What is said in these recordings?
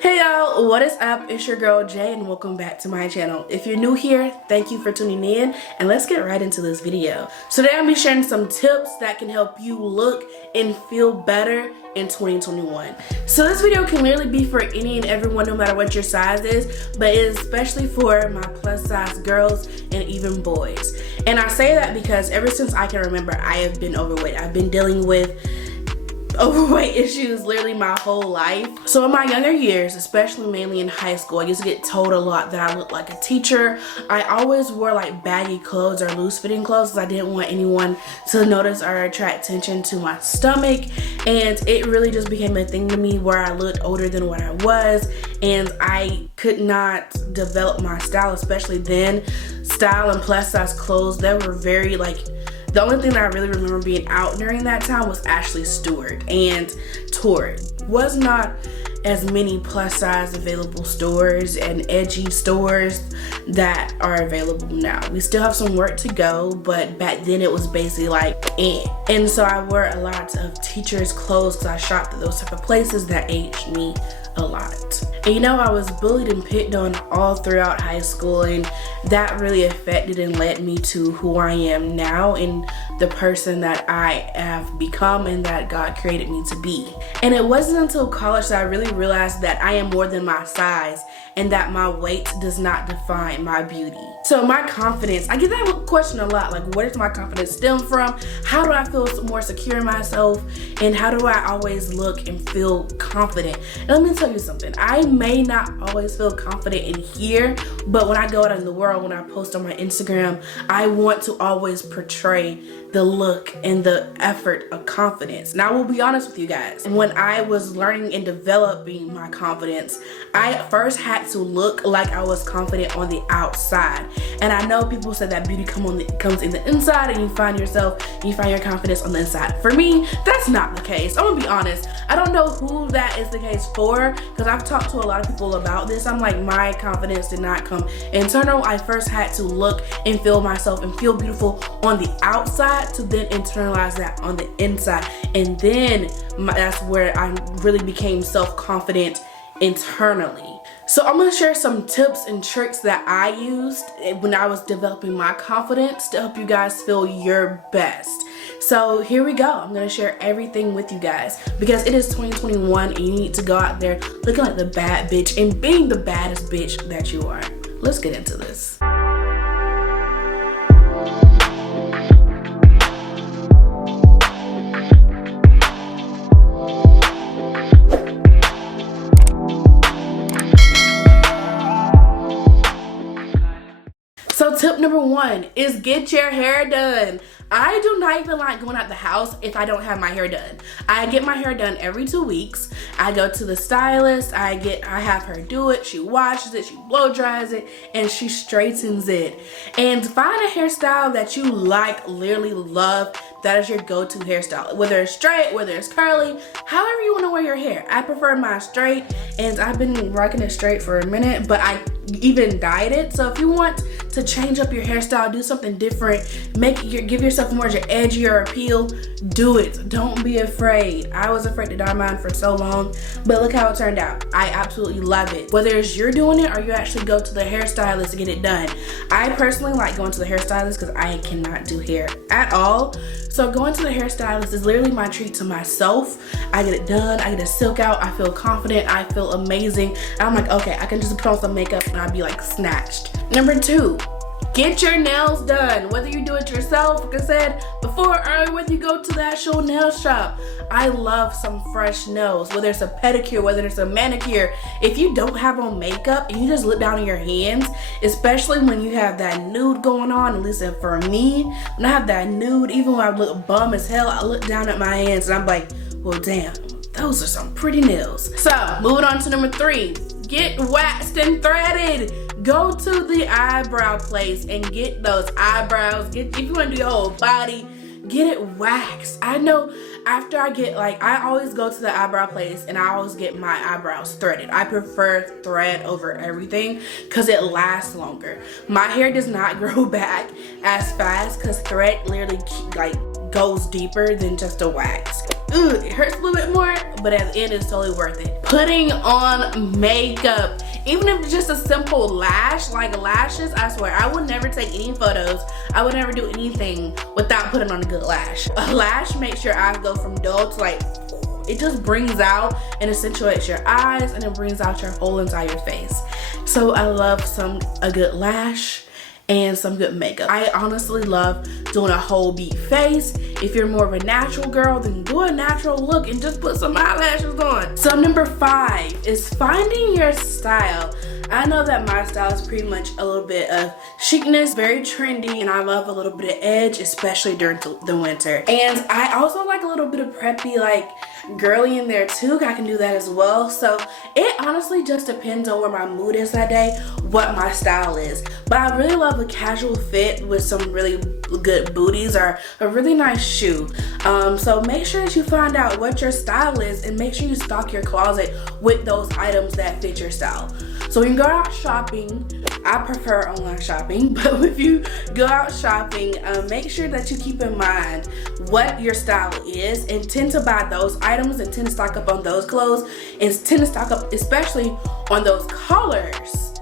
Hey y'all, what is up? It's your girl Jay and welcome back to my channel. If you're new here, thank you for tuning in and let's get right into this video. So today I'll be sharing some tips that can help you look and feel better in 2021. So this video can literally be for any and everyone, no matter what your size is, but it is especially for my plus size girls and even boys. And I say that because ever since I can remember, I have been overweight. I've been dealing with overweight issues literally my whole life. So in my younger years, especially mainly in high school, I used to get told a lot that I looked like a teacher. I always wore like baggy clothes or loose fitting clothes because I didn't want anyone to notice or attract attention to my stomach, and it really just became a thing to me where I looked older than what I was and I could not develop my style, especially then. Style and plus size clothes, they were very the only thing that I really remember being out during that time was Ashley Stewart and Torrid. Was not as many plus size available stores and edgy stores that are available now. We still have some work to go, but back then it was basically And so I wore a lot of teachers' clothes because I shopped at those type of places that aged me a lot. And you know, I was bullied and picked on all throughout high school, and that really affected and led me to who I am now and the person that I have become and that God created me to be. And it wasn't until college that I really realized that I am more than my size and that my weight does not define my beauty. So my confidence, I get that question a lot, like where does my confidence stem from? How do I feel more secure in myself? And how do I always look and feel confident? And let me tell you something, I may not always feel confident in here, but when I go out in the world, when I post on my Instagram, I want to always portray the look and the effort of confidence. And I will be honest with you guys, when I was learning and developing my confidence, I first had to look like I was confident on the outside. And I know people say that beauty comes in the inside and you find your confidence on the inside. For me, that's not the case. I'm gonna be honest, I don't know who that is the case for, because I've talked to a lot of people about this. I'm like, my confidence did not come internal. I first had to look and feel myself and feel beautiful on the outside to then internalize that on the inside. And then that's where I really became self-confident internally. So I'm gonna share some tips and tricks that I used when I was developing my confidence to help you guys feel your best. So here we go. I'm gonna share everything with you guys because it is 2021 and you need to go out there looking like the bad bitch and being the baddest bitch that you are. Let's get into this. So tip number one is get your hair done. I do not even like going out the house if I don't have my hair done. I get my hair done every 2 weeks. I go to the stylist, I have her do it, she washes it, she blow dries it, and she straightens it. And find a hairstyle that you literally love. That is your go-to hairstyle. Whether it's straight, whether it's curly, however you want to wear your hair. I prefer mine straight, and I've been rocking it straight for a minute, but I even dyed it. So if you want to change up your hairstyle, do something different, give yourself more of your edgier appeal, do it. Don't be afraid. I was afraid to dye mine for so long, but look how it turned out. I absolutely love it. Whether it's you're doing it or you actually go to the hairstylist to get it done. I personally like going to the hairstylist because I cannot do hair at all. So going to the hairstylist is literally my treat to myself. I get it done, I get a silk out, I feel confident, I feel amazing. And I'm like, okay, I can just put on some makeup and I'll be like snatched. Number two, get your nails done. Whether you do it yourself, like I said before, or whether you go to the actual nail shop. I love some fresh nails, whether it's a pedicure, whether it's a manicure. If you don't have on makeup and you just look down on your hands, especially when you have that nude going on, at least for me, when I have that nude, even when I look bum as hell, I look down at my hands and I'm like, well, damn, those are some pretty nails. So moving on to number three, get waxed and threaded. Go to the eyebrow place and get those eyebrows. If you want to do your whole body, get it waxed. I know after I always go to the eyebrow place and I always get my eyebrows threaded. I prefer thread over everything because it lasts longer. My hair does not grow back as fast because thread literally goes deeper than just a wax. it hurts a little bit more, but at the end it's totally worth it. Putting on makeup, even if it's just a simple lash, like lashes, I swear I would never take any photos, I would never do anything without putting on a good lash. A lash makes your eyes go from dull to like, it just brings out and accentuates your eyes, and it brings out your whole entire face. So I love a good lash and some good makeup. I honestly love doing a whole beat face. If you're more of a natural girl, then do a natural look and just put some eyelashes on. So number 5 is finding your style. I know that my style is pretty much a little bit of chicness, very trendy, and I love a little bit of edge, especially during the winter. And I also like a little bit of preppy, like girly in there too. I can do that as well. So it honestly just depends on where my mood is that day, what my style is. But I really love a casual fit with some really good booties or a really nice shoe. So make sure that you find out what your style is, and make sure you stock your closet with those items that fit your style. So when you go out shopping, I prefer online shopping, but if you go out shopping, make sure that you keep in mind what your style is, and tend to buy those items and tend to stock up on those clothes, and tend to stock up especially on those colors.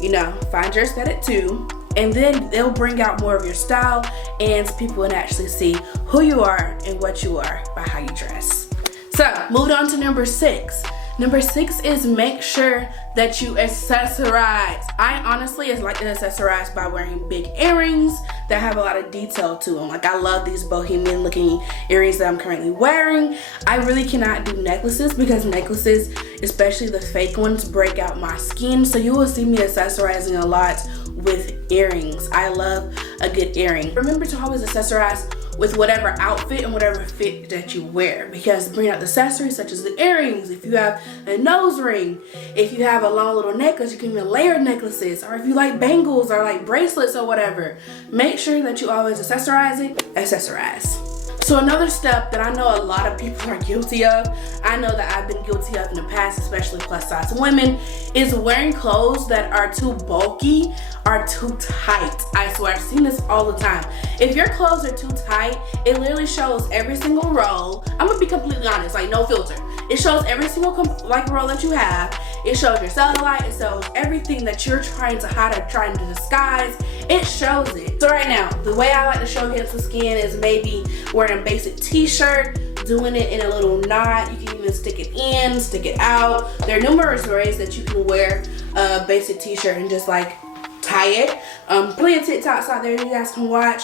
You know, find your aesthetic too, and then they'll bring out more of your style, and people can actually see who you are and what you are by how you dress. So moving on to number 6. Number 6 is make sure that you accessorize. I honestly like to accessorize by wearing big earrings that have a lot of detail to them. Like I love these bohemian looking earrings that I'm currently wearing. I really cannot do necklaces because necklaces, especially the fake ones, break out my skin. So you will see me accessorizing a lot with earrings. I love a good earring. Remember to always accessorize with whatever outfit and whatever fit that you wear, because bring out the accessories such as the earrings. If you have a nose ring, if you have a long little necklace, you can even layer necklaces, or if you like bangles or like bracelets or whatever, make sure that you always accessorize it. Accessorize. So another step that I know a lot of people are guilty of, I know that I've been guilty of in the past, especially plus size women, is wearing clothes that are too bulky or too tight. I swear, I've seen this all the time. If your clothes are too tight, it literally shows every single roll. I'm gonna be completely honest, like no filter. It shows every single roll that you have. It shows your cellulite. It shows everything that you're trying to hide or trying to disguise. It shows it. So right now, the way I like to show against the skin is maybe wearing a basic t-shirt, doing it in a little knot. You can even stick it in, stick it out. There are numerous ways that you can wear a basic t-shirt and just like tie it. Plenty of TikToks out there you guys can watch.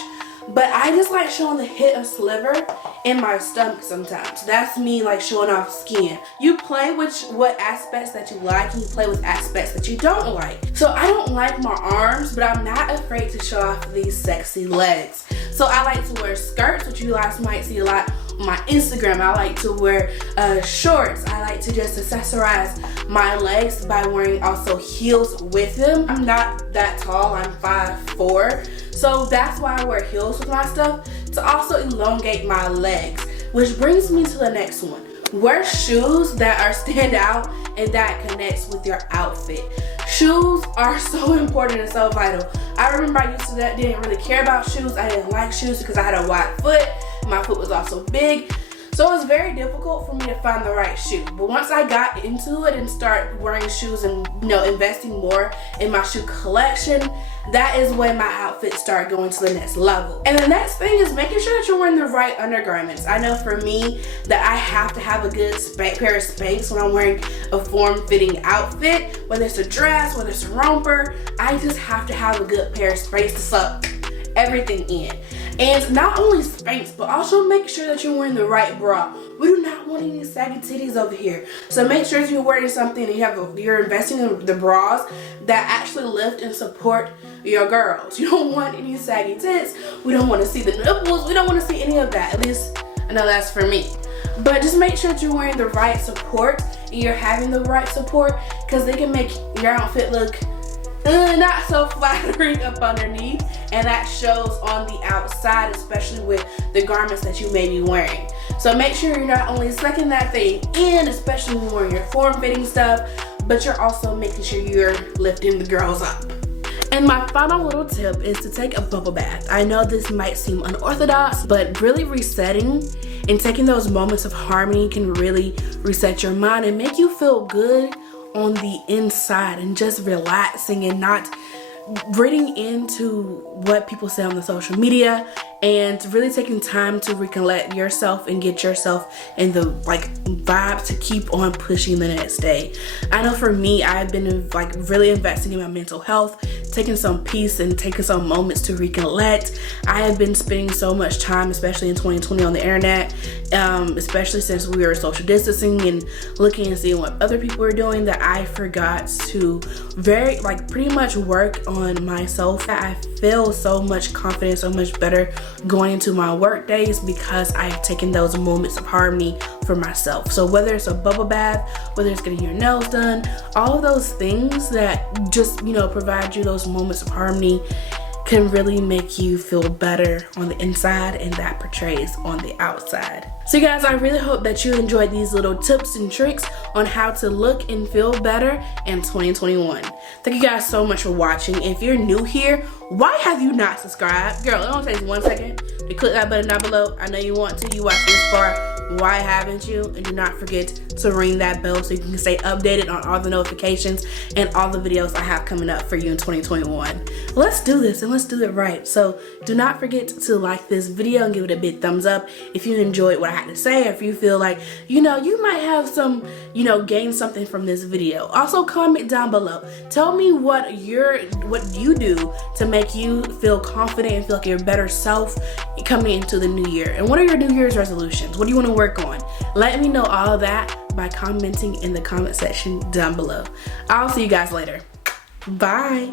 But I just like showing the hit of sliver in my stomach sometimes. That's me like showing off skin. You play with what aspects that you like, and you play with aspects that you don't like. So I don't like my arms, but I'm not afraid to show off these sexy legs. So I like to wear skirts, which you guys might see a lot on my Instagram. I like to wear shorts. I like to just accessorize my legs by wearing also heels with them. I'm not that tall, I'm 5'4". So that's why I wear heels with my stuff, to also elongate my legs. Which brings me to the next one. Wear shoes that are stand out and that connects with your outfit. Shoes are so important and so vital. I remember I used to didn't really care about shoes. I didn't like shoes because I had a wide foot. My foot was also big. So it was very difficult for me to find the right shoe. But once I got into it and start wearing shoes and investing more in my shoe collection, that is when my outfits started going to the next level. And the next thing is making sure that you're wearing the right undergarments. I know for me that I have to have a good pair of Spanx when I'm wearing a form-fitting outfit, whether it's a dress, whether it's a romper. I just have to have a good pair of Spanx to suck everything in. And not only Spanx, but also make sure that you're wearing the right bra. We do not want any saggy titties over here. So make sure if you're wearing something and you're investing in the bras that actually lift and support your girls. You don't want any saggy tits. We don't want to see the nipples. We don't want to see any of that. At least I know that's for me. But just make sure that you're wearing the right support and you're having the right support, because they can make your outfit look not so flattering up underneath, and that shows on the outside, especially with the garments that you may be wearing. So make sure you're not only sucking that thing in, especially when you're wearing your form-fitting stuff, but you're also making sure you're lifting the girls up. And my final little tip is to take a bubble bath. I know this might seem unorthodox, but really resetting And taking those moments of harmony can really reset your mind and make you feel good on the inside, and just relaxing and not reading into what people say on the social media, and really taking time to recollect yourself and get yourself in the vibe to keep on pushing the next day. I know for me, I've been really investing in my mental health, taking some peace and taking some moments to recollect. I have been spending so much time, especially in 2020, on the internet, especially since we were social distancing and looking and seeing what other people were doing, that I forgot to pretty much work on myself. I feel so much confident, so much better going into my work days because I have taken those moments of harmony for myself. So whether it's a bubble bath, whether it's getting your nails done, all of those things that just, provide you those moments of harmony can really make you feel better on the inside, and that portrays on the outside. So guys, I really hope that you enjoyed these little tips and tricks on how to look and feel better in 2021. Thank you guys so much for watching. If you're new here, why have you not subscribed? Girl, it only takes 1 second to click that button down below. I know you want to. You watch this far. Why haven't you? And do not forget to ring that bell so you can stay updated on all the notifications and all the videos I have coming up for you in 2021. Let's do this, and let's do it right. So do not forget to like this video and give it a big thumbs up if you enjoyed what I had to say, or if you feel like, you might have some, gain something from this video. Also comment down below. Tell me what you do to make you feel confident and feel like you're a better self coming into the new year. And what are your New Year's resolutions? What do you want to work on? Let me know all of that by commenting in the comment section down below. I'll see you guys later. Bye.